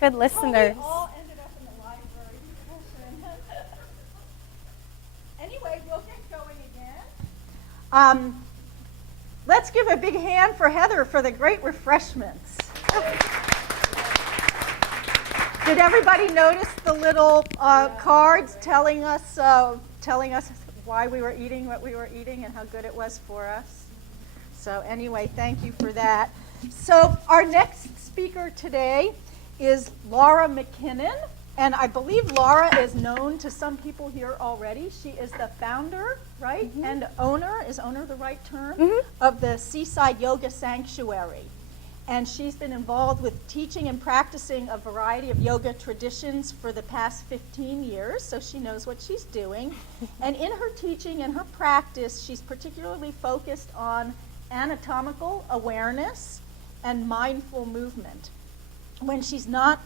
Good listeners. Well, we all ended up in the library discussion. Anyway, we'll get going again. Let's give a big hand for Heather for the great refreshments. Did everybody notice the little cards telling us why we were eating what we were eating and how good it was for us? So anyway, thank you for that. So our next speaker today is Laura McKinnon, and I believe Laura is known to some people here already. She is the founder, right, and owner, is owner the right term, of the Seaside Yoga Sanctuary. And she's been involved with teaching and practicing a variety of yoga traditions for the past 15 years, so she knows what she's doing. And in her teaching and her practice, she's particularly focused on anatomical awareness and mindful movement. When she's not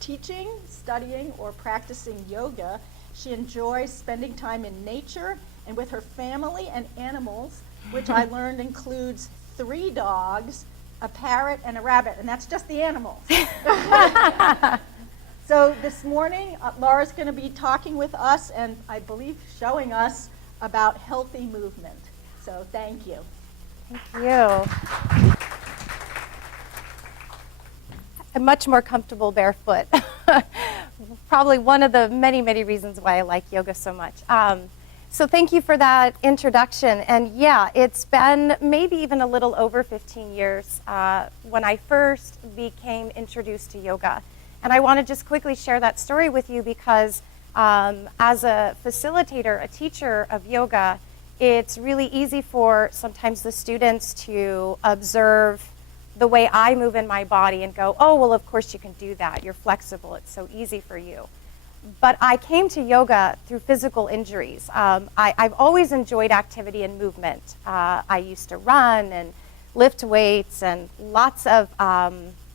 teaching, studying, or practicing yoga, she enjoys spending time in nature and with her family and animals, which I learned includes 3 dogs, a parrot, and a rabbit, and that's just the animals. So this morning, Laura's going to be talking with us and I believe showing us about healthy movement. So thank you. Thank you. I'm much more comfortable barefoot. Probably one of the many, many reasons why I like yoga so much. So thank you for that introduction. And yeah, it's been maybe even a little over 15 years when I first became introduced to yoga. And I want to just quickly share that story with you because as a facilitator, a teacher of yoga, it's really easy for sometimes the students to observe the way I move in my body and go, oh, well, of course you can do that. You're flexible. It's so easy for you. But I came to yoga through physical injuries. I've always enjoyed activity and movement. I used to run and lift weights and lots of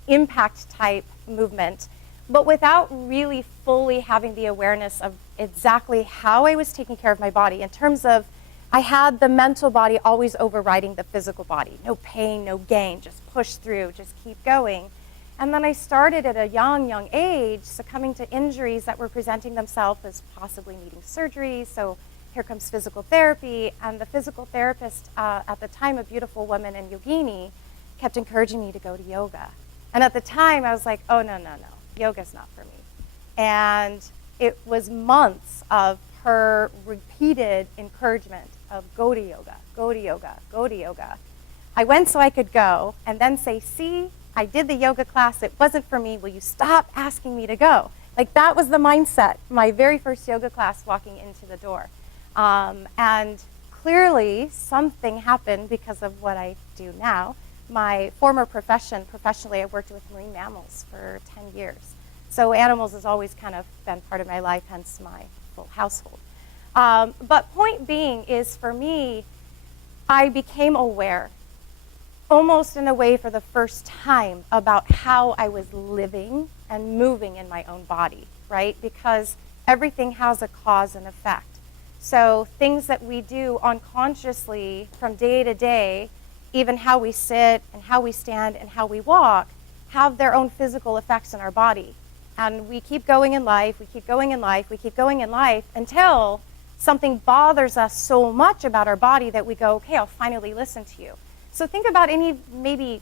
impact type movement, but without really fully having the awareness of exactly how I was taking care of my body in terms of I had the mental body always overriding the physical body. No pain, no gain, just push through, just keep going. And then I started at a young age succumbing to injuries that were presenting themselves as possibly needing surgery. So here comes physical therapy. And the physical therapist at the time, a beautiful woman and yogini, kept encouraging me to go to yoga. And at the time I was like, oh, no, yoga's not for me. And it was months of her repeated encouragement of go to yoga, go to yoga, go to yoga. I went so I could go and then say, see, I did the yoga class, it wasn't for me, will you stop asking me to go? Like that was the mindset, my very first yoga class walking into the door. And clearly something happened because of what I do now. My former professionally, I worked with marine mammals for 10 years. So animals has always kind of been part of my life, hence my full household. But point being is for me, I became aware, almost in a way for the first time, about how I was living and moving in my own body, right? Because everything has a cause and effect. So things that we do unconsciously from day to day, even how we sit and how we stand and how we walk, have their own physical effects in our body. And we keep going in life, we keep going in life, we keep going in life until something bothers us so much about our body that we go, okay, I'll finally listen to you. So think about any maybe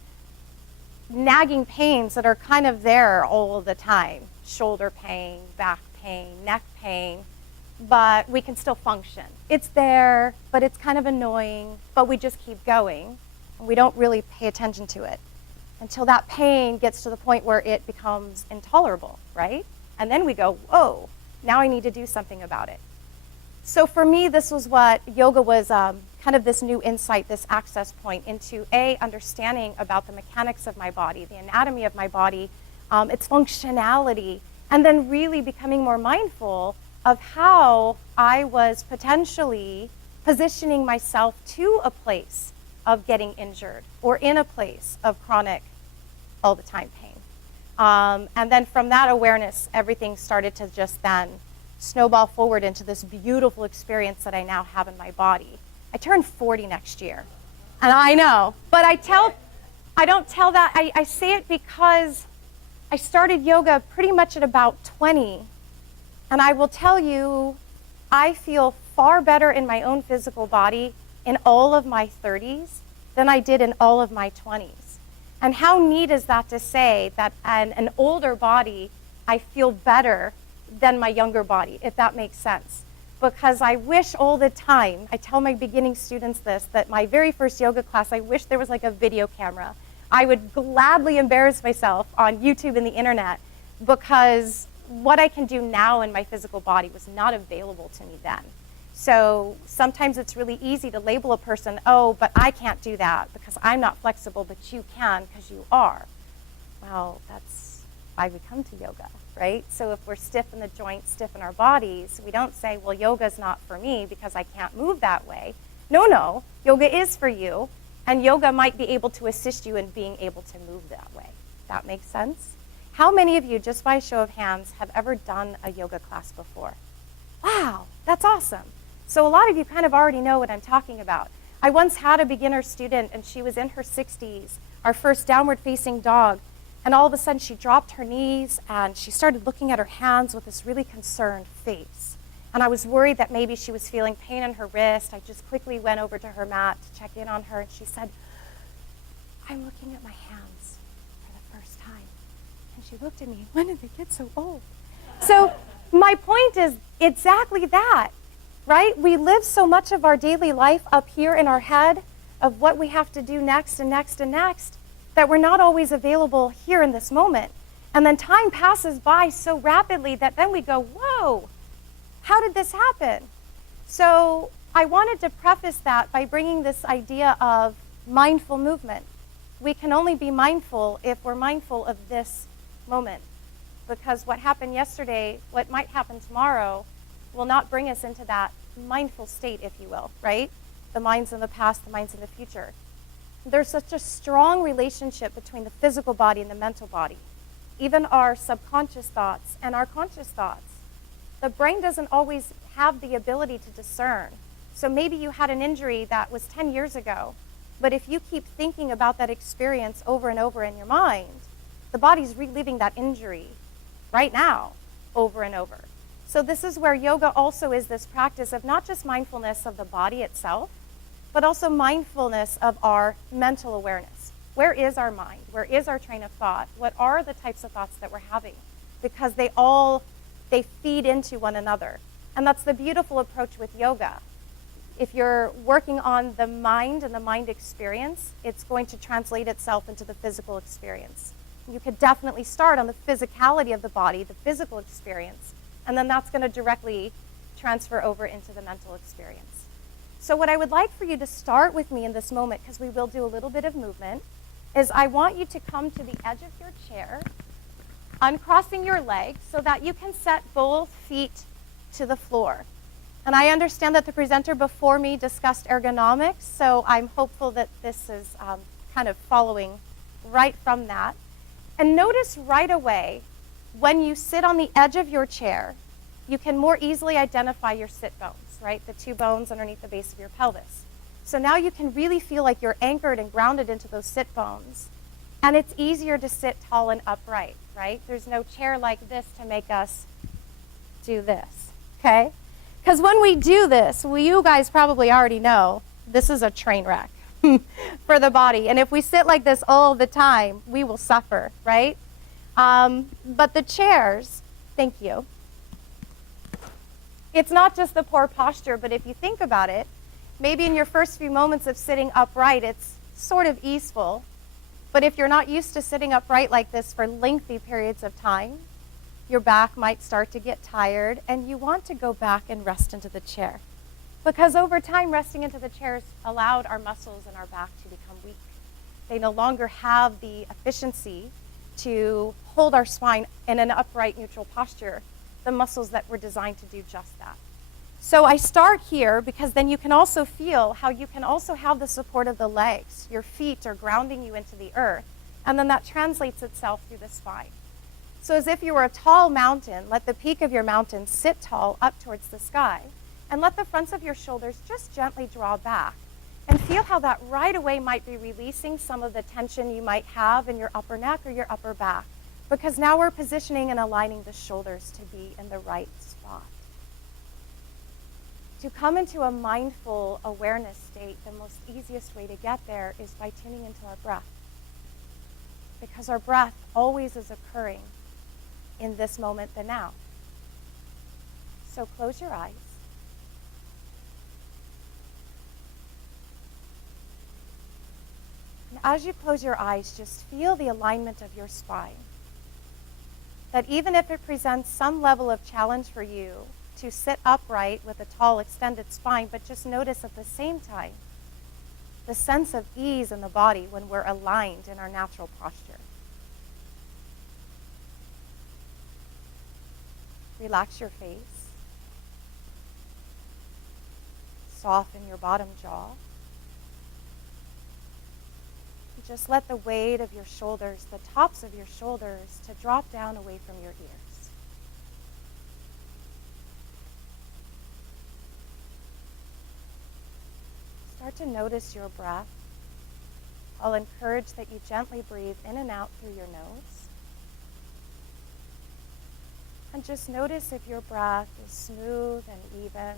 nagging pains that are kind of there all the time. Shoulder pain, back pain, neck pain, but we can still function. It's there, but it's kind of annoying, but we just keep going, and we don't really pay attention to it until that pain gets to the point where it becomes intolerable, right? And then we go, whoa, now I need to do something about it. So for me, this was what yoga was, kind of this new insight, this access point into understanding about the mechanics of my body, the anatomy of my body, its functionality, and then really becoming more mindful of how I was potentially positioning myself to a place of getting injured or in a place of chronic all the time pain. And then from that awareness, everything started to just then snowball forward into this beautiful experience that I now have in my body. I turn 40 next year, and I know, but I don't tell that, I say it because I started yoga pretty much at about 20, and I will tell you, I feel far better in my own physical body in all of my 30s than I did in all of my 20s. And how neat is that to say that in an older body, I feel better than my younger body, if that makes sense. Because I wish all the time, I tell my beginning students this, that my very first yoga class, I wish there was like a video camera. I would gladly embarrass myself on YouTube and the internet because what I can do now in my physical body was not available to me then. So sometimes it's really easy to label a person, oh, but I can't do that because I'm not flexible, but you can because you are. Well, that's why we come to yoga, right? So if we're stiff in the joints, stiff in our bodies, we don't say, well, yoga's not for me because I can't move that way. No, yoga is for you, and yoga might be able to assist you in being able to move that way. That makes sense? How many of you, just by a show of hands, have ever done a yoga class before? Wow, that's awesome. So a lot of you kind of already know what I'm talking about. I once had a beginner student, and she was in her 60s, our first downward facing dog, and all of a sudden she dropped her knees and she started looking at her hands with this really concerned face. And I was worried that maybe she was feeling pain in her wrist. I just quickly went over to her mat to check in on her, and she said, I'm looking at my hands for the first time. And she looked at me, when did they get so old? So my point is exactly that, right? We live so much of our daily life up here in our head of what we have to do next and next and next that we're not always available here in this moment. And then time passes by so rapidly that then we go, whoa, how did this happen? So I wanted to preface that by bringing this idea of mindful movement. We can only be mindful if we're mindful of this moment, because what happened yesterday, what might happen tomorrow, will not bring us into that mindful state, if you will, right? The mind's in the past, the mind's in the future. There's such a strong relationship between the physical body and the mental body, even our subconscious thoughts and our conscious thoughts. The brain doesn't always have the ability to discern. So maybe you had an injury that was 10 years ago, but if you keep thinking about that experience over and over in your mind, the body's reliving that injury right now, over and over. So this is where yoga also is this practice of not just mindfulness of the body itself, but also mindfulness of our mental awareness. Where is our mind? Where is our train of thought? What are the types of thoughts that we're having? Because they feed into one another. And that's the beautiful approach with yoga. If you're working on the mind and the mind experience, it's going to translate itself into the physical experience. You could definitely start on the physicality of the body, the physical experience, and then that's going to directly transfer over into the mental experience. So what I would like for you to start with me in this moment, because we will do a little bit of movement, is I want you to come to the edge of your chair, uncrossing your legs so that you can set both feet to the floor. And I understand that the presenter before me discussed ergonomics, so I'm hopeful that this is kind of following right from that. And notice right away, when you sit on the edge of your chair, you can more easily identify your sit bones, right? The two bones underneath the base of your pelvis. So now you can really feel like you're anchored and grounded into those sit bones. And it's easier to sit tall and upright, right? There's no chair like this to make us do this, okay? Because when we do this, you guys probably already know, this is a train wreck for the body. And if we sit like this all the time, we will suffer, right? But the chairs, thank you. It's not just the poor posture, but if you think about it, maybe in your first few moments of sitting upright, it's sort of easeful. But if you're not used to sitting upright like this for lengthy periods of time, your back might start to get tired, and you want to go back and rest into the chair. Because over time, resting into the chair has allowed our muscles in our back to become weak. They no longer have the efficiency to hold our spine in an upright, neutral posture, the muscles that were designed to do just that. So I start here because then you can also feel how you can also have the support of the legs. Your feet are grounding you into the earth, and then that translates itself through the spine. So as if you were a tall mountain, let the peak of your mountain sit tall up towards the sky, and let the fronts of your shoulders just gently draw back. And feel how that right away might be releasing some of the tension you might have in your upper neck or your upper back. Because now we're positioning and aligning the shoulders to be in the right spot. To come into a mindful awareness state, the most easiest way to get there is by tuning into our breath. Because our breath always is occurring in this moment, the now. So close your eyes. And as you close your eyes, just feel the alignment of your spine. That even if it presents some level of challenge for you to sit upright with a tall, extended spine, but just notice at the same time the sense of ease in the body when we're aligned in our natural posture. Relax your face. Soften your bottom jaw. Just let the weight of your shoulders, the tops of your shoulders, to drop down away from your ears. Start to notice your breath. I'll encourage that you gently breathe in and out through your nose. And just notice if your breath is smooth and even,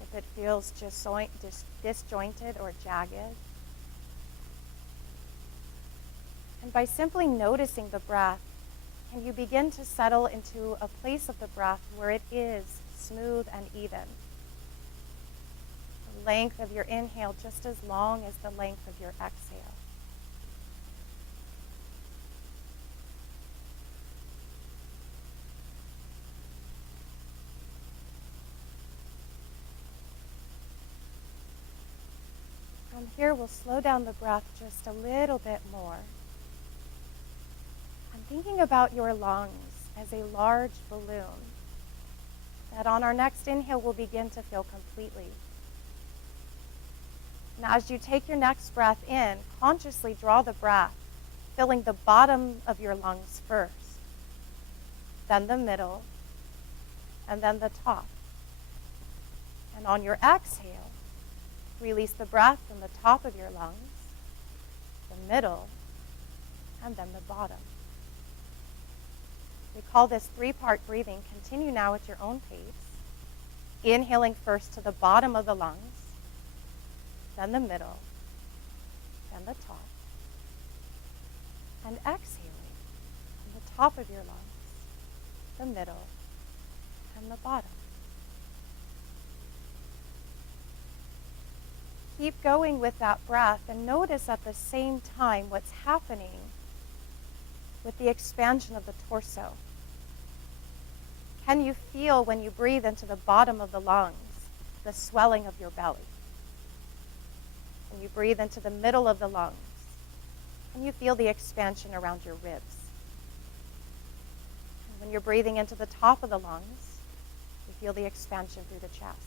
if it feels just disjointed or jagged. And by simply noticing the breath, can you begin to settle into a place of the breath where it is smooth and even? The length of your inhale just as long as the length of your exhale. From here, we'll slow down the breath just a little bit more. Thinking about your lungs as a large balloon that on our next inhale will begin to fill completely. Now as you take your next breath in, consciously draw the breath, filling the bottom of your lungs first, then the middle, and then the top. And on your exhale, release the breath from the top of your lungs, the middle, and then the bottom. We call this 3-part breathing. Continue now at your own pace. Inhaling first to the bottom of the lungs, then the middle, then the top. And exhaling from the top of your lungs, the middle, and the bottom. Keep going with that breath and notice at the same time what's happening with the expansion of the torso. Can you feel when you breathe into the bottom of the lungs, the swelling of your belly? When you breathe into the middle of the lungs, can you feel the expansion around your ribs? And when you're breathing into the top of the lungs, you feel the expansion through the chest.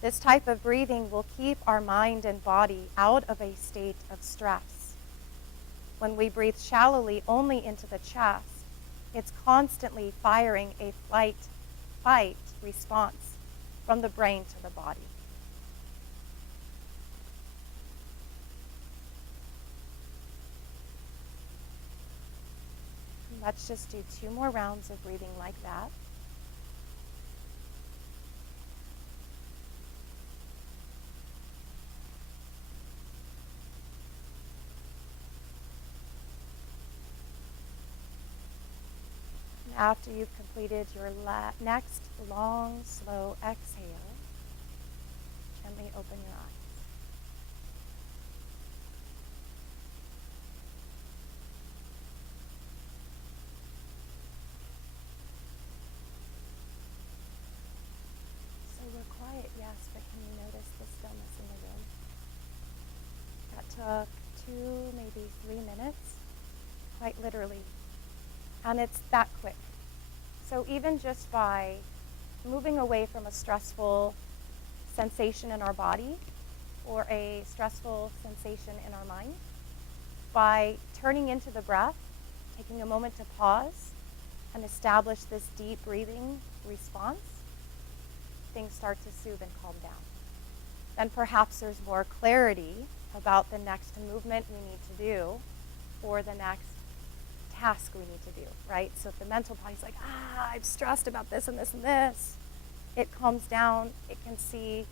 This type of breathing will keep our mind and body out of a state of stress. When we breathe shallowly only into the chest, it's constantly firing a flight-fight response from the brain to the body. And let's just do 2 more rounds of breathing like that. After you've completed your next long, slow exhale, gently open your eyes. So we're quiet, yes, but can you notice the stillness in the room? That took 2, maybe 3 minutes, quite literally. And it's that quick. So even just by moving away from a stressful sensation in our body or a stressful sensation in our mind, by turning into the breath, taking a moment to pause and establish this deep breathing response, things start to soothe and calm down. then perhaps there's more clarity about the next movement we need to do or the next task we need to do, right? So if the mental body's like, I'm stressed about this and this and this, it calms down, it can see,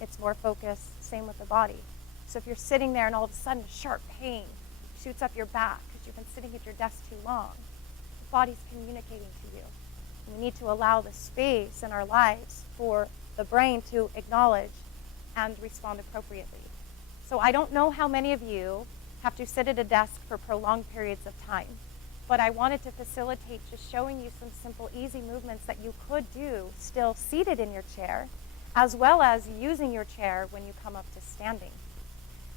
it's more focused, same with the body. So if you're sitting there and all of a sudden sharp pain shoots up your back because you've been sitting at your desk too long, the body's communicating to you. And we need to allow the space in our lives for the brain to acknowledge and respond appropriately. So I don't know how many of you have to sit at a desk for prolonged periods of time, but I wanted to facilitate just showing you some simple, easy movements that you could do still seated in your chair, as well as using your chair when you come up to standing.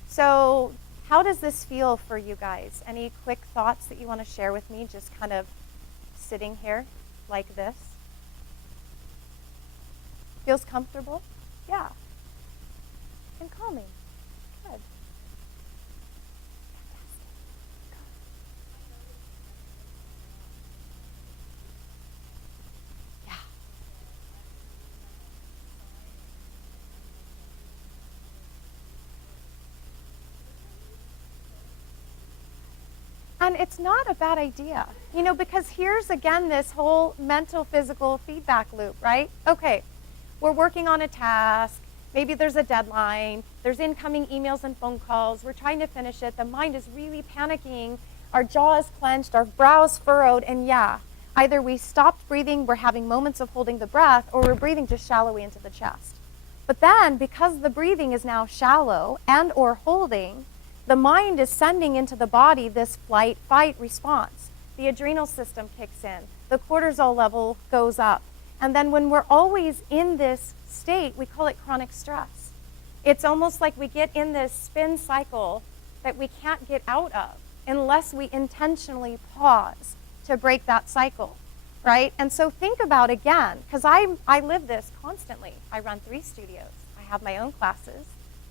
So how does this feel for you guys? Any quick thoughts that you want to share with me, just kind of sitting here like this? Feels comfortable? Yeah. And calming. Good. Fantastic. Yeah. And it's not a bad idea, because here's again this whole mental, physical feedback loop, right? Okay, we're working on a task. Maybe there's a deadline, there's incoming emails and phone calls, we're trying to finish it, the mind is really panicking, our jaw is clenched, our brow is furrowed, and yeah, either we stopped breathing, we're having moments of holding the breath, or we're breathing just shallowly into the chest. But then, because the breathing is now shallow and or holding, the mind is sending into the body this flight-fight response. The adrenal system kicks in, the cortisol level goes up, and then when we're always in this state, we call it chronic stress. It's almost like we get in this spin cycle that we can't get out of unless we intentionally pause to break that cycle, right? And so think about, again, because I live this constantly. I run 3 studios. I have my own classes.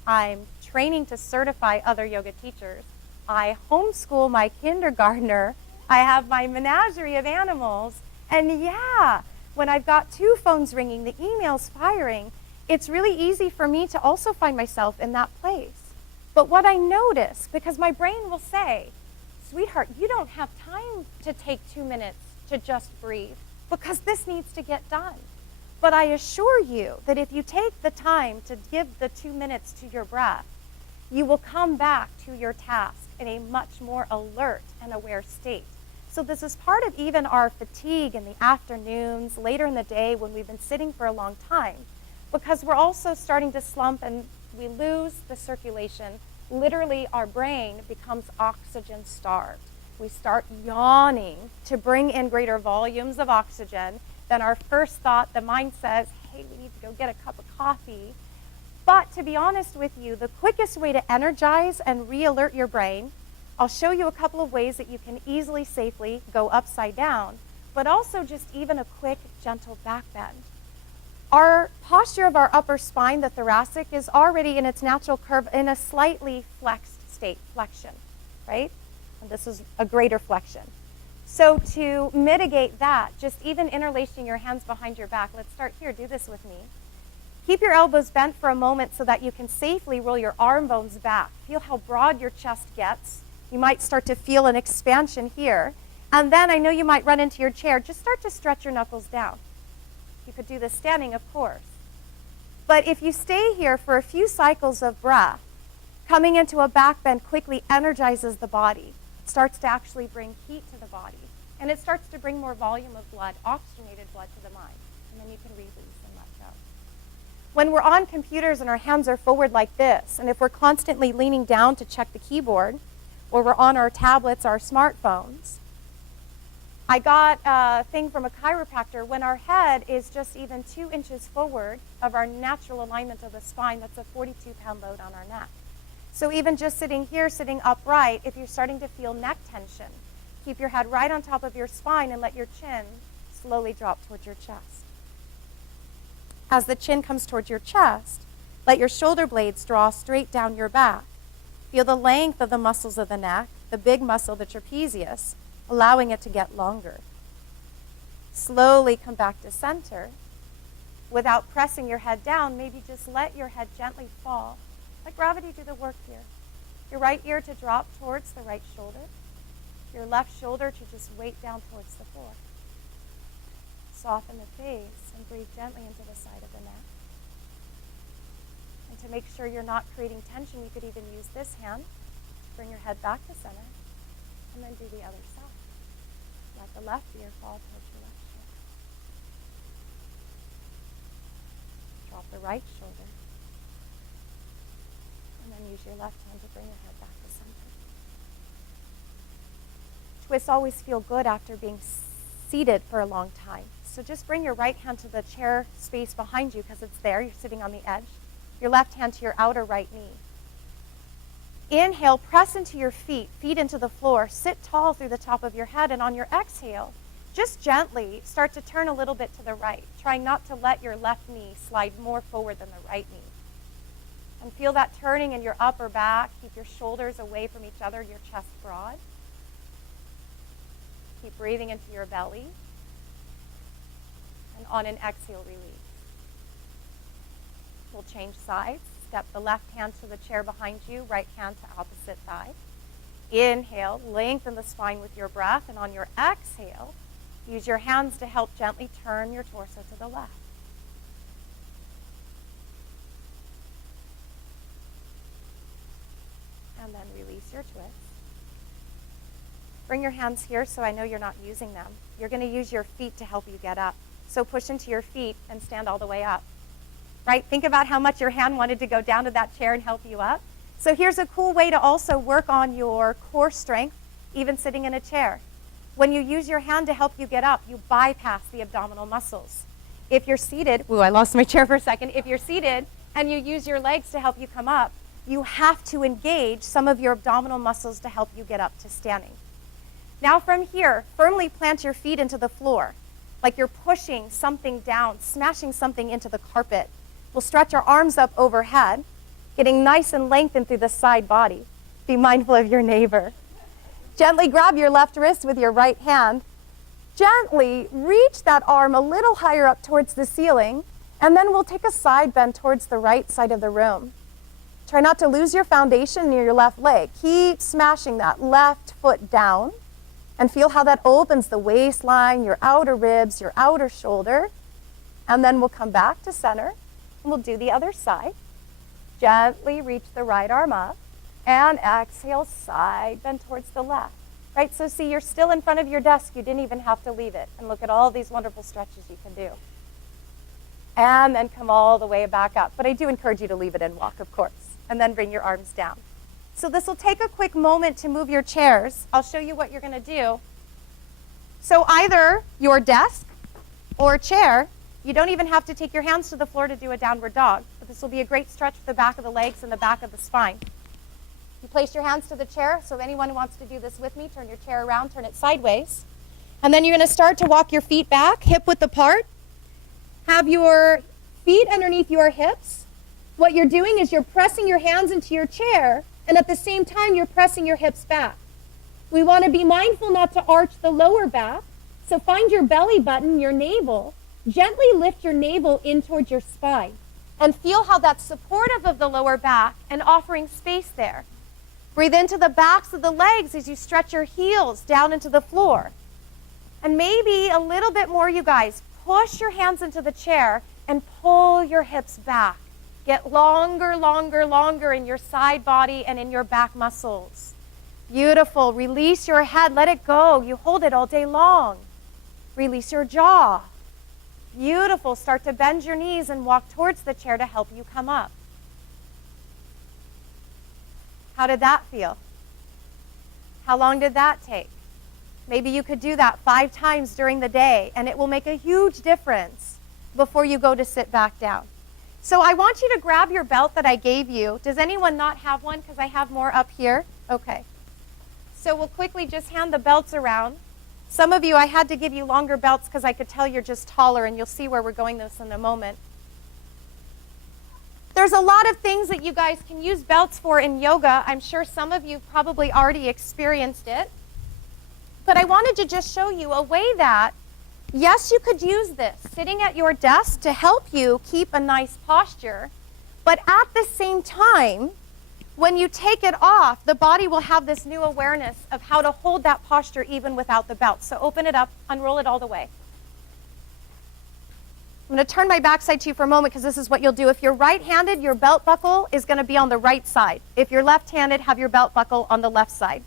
I'm training to certify other yoga teachers. I homeschool my kindergartner. I have my menagerie of animals. And yeah, when I've got 2 phones ringing, the emails firing, it's really easy for me to also find myself in that place. But what I notice, because my brain will say, sweetheart, you don't have time to take 2 minutes to just breathe because this needs to get done. But I assure you that if you take the time to give the 2 minutes to your breath, you will come back to your task in a much more alert and aware state. So this is part of even our fatigue in the afternoons, later in the day when we've been sitting for a long time, because we're also starting to slump and we lose the circulation. Literally, our brain becomes oxygen starved. We start yawning to bring in greater volumes of oxygen. Then our first thought, the mind says, hey, we need to go get a cup of coffee. But to be honest with you, the quickest way to energize and re-alert your brain, I'll show you a couple of ways that you can easily, safely go upside down, but also just even a quick, gentle back bend. Our posture of our upper spine, the thoracic, is already in its natural curve in a slightly flexed state, flexion, right? And this is a greater flexion. So to mitigate that, just even interlacing your hands behind your back, let's start here, do this with me. Keep your elbows bent for a moment so that you can safely roll your arm bones back. Feel how broad your chest gets. You might start to feel an expansion here. And then I know you might run into your chair. Just start to stretch your knuckles down. You could do this standing, of course. But if you stay here for a few cycles of breath, coming into a back bend quickly energizes the body. It starts to actually bring heat to the body. And it starts to bring more volume of blood, oxygenated blood to the mind. And then you can release and let go. When we're on computers and our hands are forward like this, and if we're constantly leaning down to check the keyboard, or we're on our tablets, our smartphones, I got a thing from a chiropractor. When our head is just even 2 inches forward of our natural alignment of the spine, that's a 42-pound load on our neck. So even just sitting here, sitting upright, if you're starting to feel neck tension, keep your head right on top of your spine and let your chin slowly drop towards your chest. As the chin comes towards your chest, let your shoulder blades draw straight down your back. Feel the length of the muscles of the neck, the big muscle, the trapezius, allowing it to get longer. Slowly come back to center. without pressing your head down, maybe just let your head gently fall. Let gravity do the work here. Your right ear to drop towards the right shoulder. Your left shoulder to just weight down towards the floor. Soften the face and breathe gently into the side of the neck. And to make sure you're not creating tension, you could even use this hand. Bring your head back to center, and then do the other side. Let the left ear fall towards your left shoulder. Drop the right shoulder, and then use your left hand to bring your head back to center. Twists always feel good after being seated for a long time. So just bring your right hand to the chair space behind you because it's there. You're sitting on the edge. Your left hand to your outer right knee. Inhale, press into your feet into the floor. Sit tall through the top of your head, and on your exhale, just gently start to turn a little bit to the right, trying not to let your left knee slide more forward than the right knee. And feel that turning in your upper back. Keep your shoulders away from each other, your chest broad. Keep breathing into your belly. And on an exhale, release. We'll change sides. Step the left hand to the chair behind you, right hand to opposite thigh. Inhale, lengthen the spine with your breath, and on your exhale, use your hands to help gently turn your torso to the left. And then release your twist. Bring your hands here so I know you're not using them. You're going to use your feet to help you get up. So push into your feet and stand all the way up. Right? Think about how much your hand wanted to go down to that chair and help you up. So here's a cool way to also work on your core strength, even sitting in a chair. When you use your hand to help you get up, you bypass the abdominal muscles. If you're seated, I lost my chair for a second. If you're seated and you use your legs to help you come up, you have to engage some of your abdominal muscles to help you get up to standing. Now from here, firmly plant your feet into the floor, like you're pushing something down, smashing something into the carpet. We'll stretch our arms up overhead, getting nice and lengthened through the side body. Be mindful of your neighbor. Gently grab your left wrist with your right hand. Gently reach that arm a little higher up towards the ceiling, and then we'll take a side bend towards the right side of the room. Try not to lose your foundation near your left leg. Keep smashing that left foot down, and feel how that opens the waistline, your outer ribs, your outer shoulder. And then we'll come back to center. And we'll do the other side. Gently reach the right arm up and exhale, side bend towards the left. Right, so see, you're still in front of your desk. You didn't even have to leave it. And look at all these wonderful stretches you can do. And then come all the way back up. But I do encourage you to leave it and walk, of course. And then bring your arms down. So this will take a quick moment to move your chairs. I'll show you what you're going to do. So either your desk or chair. You don't even have to take your hands to the floor to do a downward dog, but this will be a great stretch for the back of the legs and the back of the spine. You place your hands to the chair, so if anyone who wants to do this with me, turn your chair around, turn it sideways. And then you're going to start to walk your feet back, hip width apart. Have your feet underneath your hips. What you're doing is you're pressing your hands into your chair, and at the same time, you're pressing your hips back. We want to be mindful not to arch the lower back, so find your belly button, your navel. Gently lift your navel in towards your spine and feel how that's supportive of the lower back and offering space there. Breathe into the backs of the legs as you stretch your heels down into the floor. And maybe a little bit more, you guys. Push your hands into the chair and pull your hips back. Get longer, longer, longer in your side body and in your back muscles. Beautiful. Release your head. Let it go. You hold it all day long. Release your jaw. Beautiful. Start to bend your knees and walk towards the chair to help you come up. How did that feel? How long did that take? Maybe you could do that 5 times during the day, and it will make a huge difference before you go to sit back down. So I want you to grab your belt that I gave you. Does anyone not have one? Because I have more up here. Okay. So we'll quickly just hand the belts around. Some of you, I had to give you longer belts because I could tell you're just taller, and you'll see where we're going this in a moment. There's a lot of things that you guys can use belts for in yoga. I'm sure some of you probably already experienced it. But I wanted to just show you a way that Yes, you could use this sitting at your desk to help you keep a nice posture, but at the same time, when you take it off, the body will have this new awareness of how to hold that posture even without the belt. So open it up, unroll it all the way. I'm going to turn my backside to you for a moment because this is what you'll do. If you're right-handed, your belt buckle is going to be on the right side. If you're left-handed, have your belt buckle on the left side.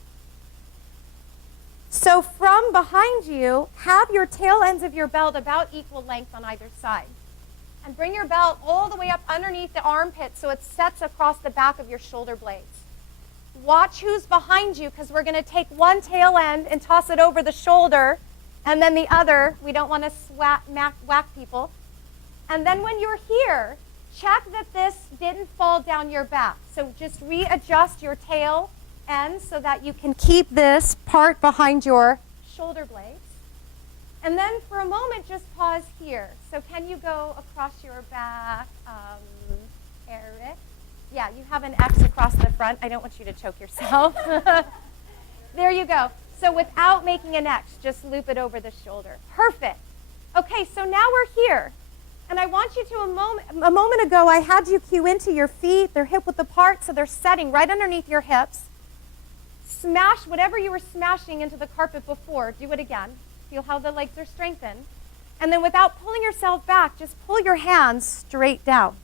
So from behind you, have your tail ends of your belt about equal length on either side. And bring your belt all the way up underneath the armpit so it sets across the back of your shoulder blades. Watch who's behind you because we're going to take one tail end and toss it over the shoulder, and then the other. We don't want to whack people. And then when you're here, check that this didn't fall down your back. So just readjust your tail end so that you can keep this part behind your shoulder blades. And then for a moment, just pause here. So can you go across your back, Eric? Yeah, you have an X across the front. I don't want you to choke yourself. There you go. So without making an X, just loop it over the shoulder. Perfect. Okay, so now we're here. And I want you to, a moment ago, I had you cue into your feet. They're hip width apart, so they're setting right underneath your hips. Smash whatever you were smashing into the carpet before. Do it again. Feel how the legs are strengthened. And then without pulling yourself back, just pull your hands straight down.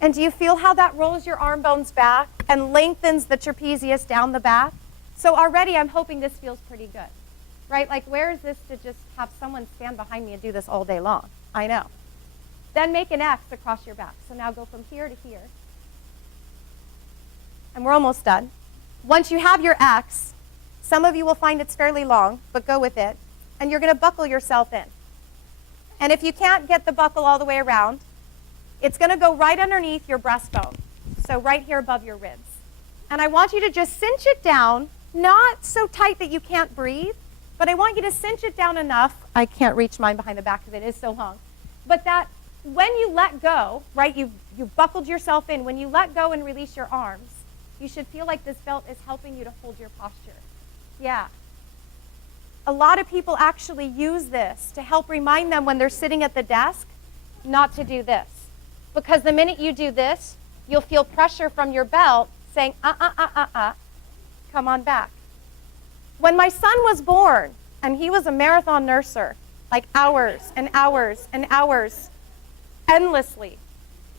And do you feel how that rolls your arm bones back and lengthens the trapezius down the back? So already I'm hoping this feels pretty good, right? Like where is this to just have someone stand behind me and do this all day long? I know. Then make an X across your back. So now go from here to here. And we're almost done. Once you have your X, some of you will find it's fairly long, but go with it. And you're going to buckle yourself in. And if you can't get the buckle all the way around, it's going to go right underneath your breastbone. So right here above your ribs. And I want you to just cinch it down, not so tight that you can't breathe, but I want you to cinch it down enough. I can't reach mine behind the back because it is so long. But that when you let go, right, you've buckled yourself in. When you let go and release your arms, you should feel like this belt is helping you to hold your posture. Yeah. A lot of people actually use this to help remind them when they're sitting at the desk not to do this. Because the minute you do this, you'll feel pressure from your belt saying, come on back. When my son was born, and he was a marathon nurser, like hours and hours and hours, endlessly,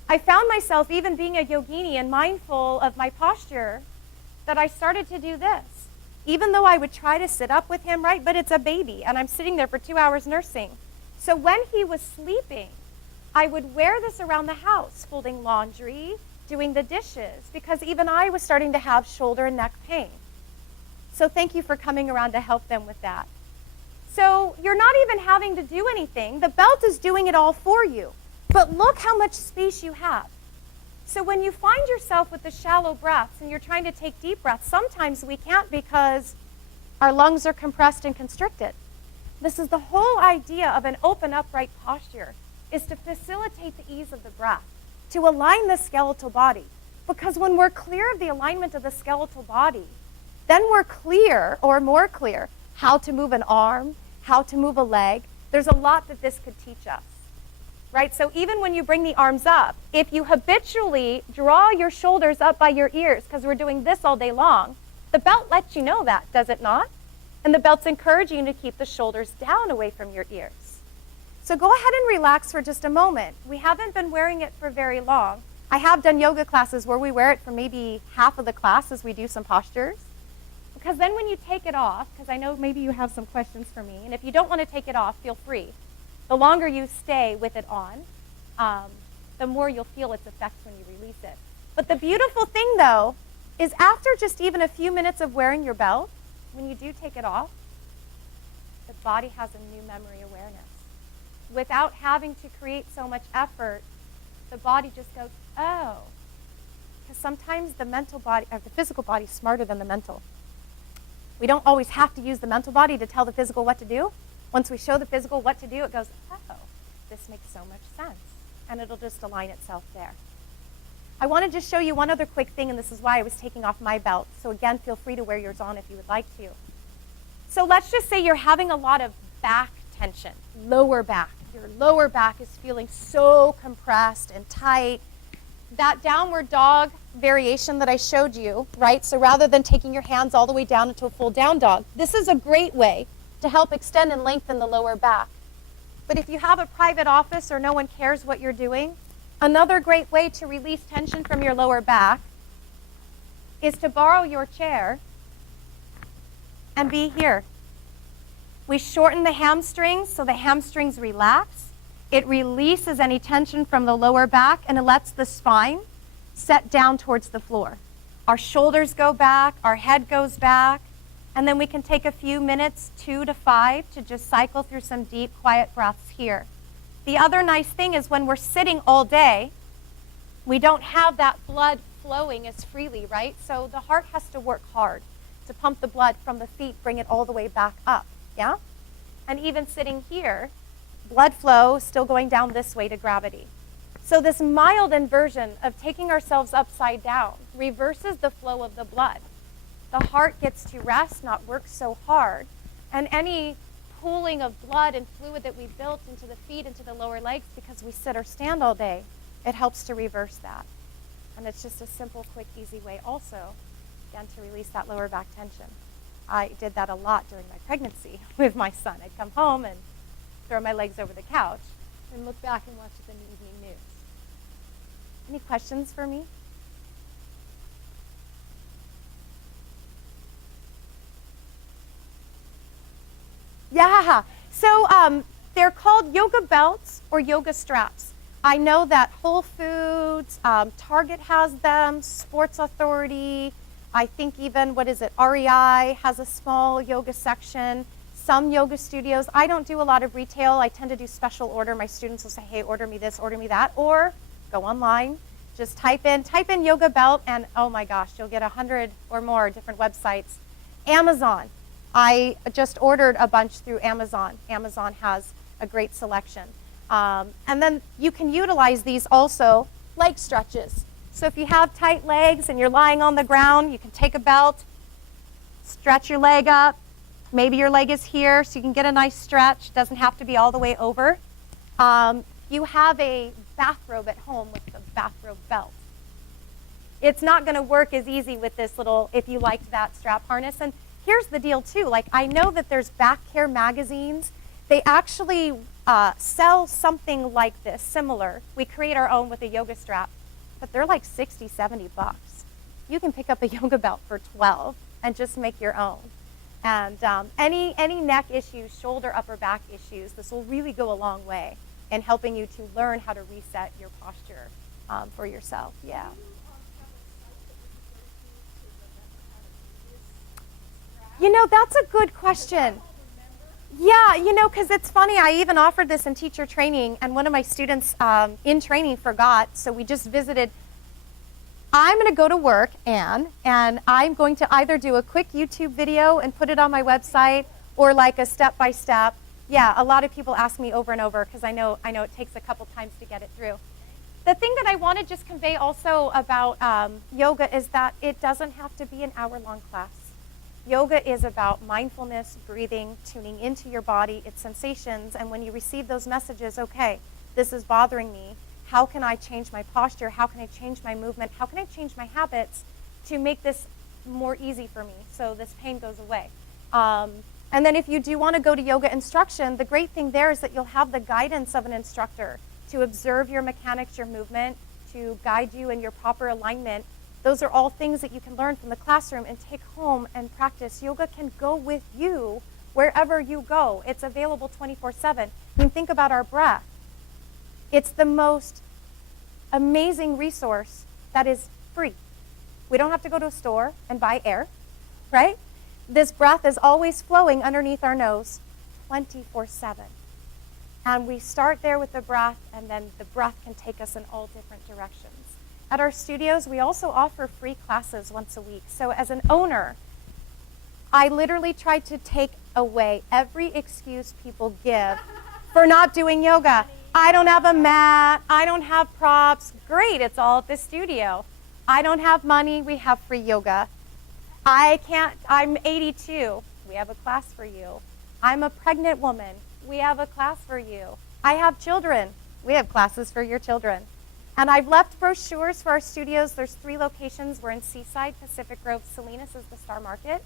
I found myself, even being a yogini and mindful of my posture, that I started to do this. Even though I would try to sit up with him, right? But it's a baby, and I'm sitting there for 2 hours nursing. So when he was sleeping, I would wear this around the house, folding laundry, doing the dishes, because even I was starting to have shoulder and neck pain. So thank you for coming around to help them with that. So you're not even having to do anything. The belt is doing it all for you. But look how much space you have. So when you find yourself with the shallow breaths and you're trying to take deep breaths, sometimes we can't because our lungs are compressed and constricted. This is the whole idea of an open, upright posture, is to facilitate the ease of the breath, to align the skeletal body. Because when we're clear of the alignment of the skeletal body, then we're clear, or more clear, how to move an arm, how to move a leg. There's a lot that this could teach us. Right? So even when you bring the arms up, if you habitually draw your shoulders up by your ears, because we're doing this all day long, the belt lets you know that, does it not? And the belt's encouraging you to keep the shoulders down away from your ears. So go ahead and relax for just a moment. We haven't been wearing it for very long. I have done yoga classes where we wear it for maybe half of the class as we do some postures. Because then when you take it off, because I know maybe you have some questions for me, and if you don't want to take it off, feel free. The longer you stay with it on, the more you'll feel its effects when you release it. But the beautiful thing, though, is after just even a few minutes of wearing your belt, when you do take it off, the body has a new memory awareness. Without having to create so much effort, the body just goes, oh. Because sometimes the mental body, or the physical body is smarter than the mental. We don't always have to use the mental body to tell the physical what to do. Once we show the physical what to do, it goes, oh, this makes so much sense. And it'll just align itself there. I want to just show you one other quick thing, and this is why I was taking off my belt. So again, feel free to wear yours on if you would like to. So let's just say you're having a lot of back tension. Lower back. Your lower back is feeling so compressed and tight. That downward dog variation that I showed you, right? So rather than taking your hands all the way down into a full down dog, this is a great way to help extend and lengthen the lower back. But if you have a private office or no one cares what you're doing, another great way to release tension from your lower back is to borrow your chair and be here. We shorten the hamstrings so the hamstrings relax. It releases any tension from the lower back and it lets the spine set down towards the floor. Our shoulders go back, our head goes back, and then we can take a few minutes, 2 to 5, to just cycle through some deep, quiet breaths here. The other nice thing is when we're sitting all day, we don't have that blood flowing as freely, right? So the heart has to work hard to pump the blood from the feet, bring it all the way back up, yeah? And even sitting here, blood flow is still going down this way to gravity. So this mild inversion of taking ourselves upside down reverses the flow of the blood. The heart gets to rest, not work so hard, and any pooling of blood and fluid that we built into the feet, into the lower legs because we sit or stand all day, it helps to reverse that. And it's just a simple, quick, easy way also, again, to release that lower back tension. I did that a lot during my pregnancy with my son. I'd come home and throw my legs over the couch and look back and watch the evening news. Any questions for me? Yeah, so they're called yoga belts or yoga straps. I know that Whole Foods, Target has them, Sports Authority, I think even, REI has a small yoga section. Some yoga studios, I don't do a lot of retail. I tend to do special order. My students will say, hey, order me this, order me that, or go online. Just type in yoga belt, and oh my gosh, you'll get 100 or more different websites. Amazon. I just ordered a bunch through Amazon. Amazon has a great selection. And then you can utilize these also leg stretches. So if you have tight legs and you're lying on the ground, you can take a belt, stretch your leg up. Maybe your leg is here, so you can get a nice stretch. It doesn't have to be all the way over. You have a bathrobe at home with the bathrobe belt. It's not going to work as easy with this little, if you liked that strap harness. And here's the deal, too. Like, I know that there's back care magazines. They actually sell something like this, similar. We create our own with a yoga strap, but they're like 60, 70 bucks. You can pick up a yoga belt for 12 and just make your own. And any neck issues, shoulder, upper back issues, this will really go a long way in helping you to learn how to reset your posture for yourself. Yeah. You know, that's a good question. Yeah, you know, because it's funny, I even offered this in teacher training, and one of my students in training forgot, so we just visited. I'm going to go to work, Anne, and I'm going to either do a quick YouTube video and put it on my website, or like a step-by-step. Yeah, a lot of people ask me over and over, because I know it takes a couple times to get it through. The thing that I want to just convey also about yoga is that it doesn't have to be an hour-long class. Yoga is about mindfulness, breathing, tuning into your body, its sensations, and when you receive those messages, okay, this is bothering me, how can I change my posture? How can I change my movement? How can I change my habits to make this more easy for me so this pain goes away? And then if you do want to go to yoga instruction, the great thing there is that you'll have the guidance of an instructor to observe your mechanics, your movement, to guide you in your proper alignment. Those are all things that you can learn from the classroom and take home and practice. Yoga can go with you wherever you go. It's available 24/7. I mean, think about our breath. It's the most amazing resource that is free. We don't have to go to a store and buy air, right? This breath is always flowing underneath our nose 24/7. And we start there with the breath, and then the breath can take us in all different directions. At our studios, we also offer free classes once a week. So as an owner, I literally try to take away every excuse people give for not doing yoga. I don't have a mat, I don't have props. Great, it's all at the studio. I don't have money, we have free yoga. I'm 82, we have a class for you. I'm a pregnant woman, We have a class for you. I have children. We have classes for your children. And I've left brochures for our studios. There's 3 locations. We're in Seaside, Pacific Grove, Salinas is the Star Market.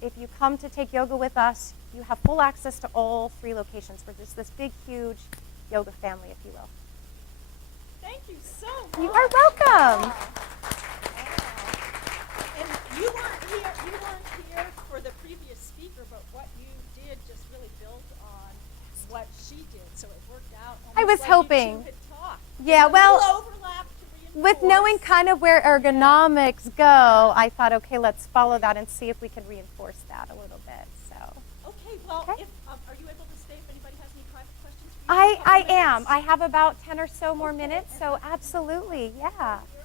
If you come to take yoga with us, you have full access to all 3 locations. We're just this big, huge yoga family, if you will. Thank you so much. You are welcome. Wow. And you weren't here for the previous speaker, but what you did just really built on what she did, so it worked out. I was like hoping. You two had talked. Yeah, There's a well, little overlap to with reinforce. knowing kind of where ergonomics go, I thought, okay, let's follow that and see if we can reinforce that a little bit. So. Okay, well, Okay. if, are you able to stay if anybody has any private questions for you? I am. I have about 10 or so more minutes, so absolutely, yeah. Here.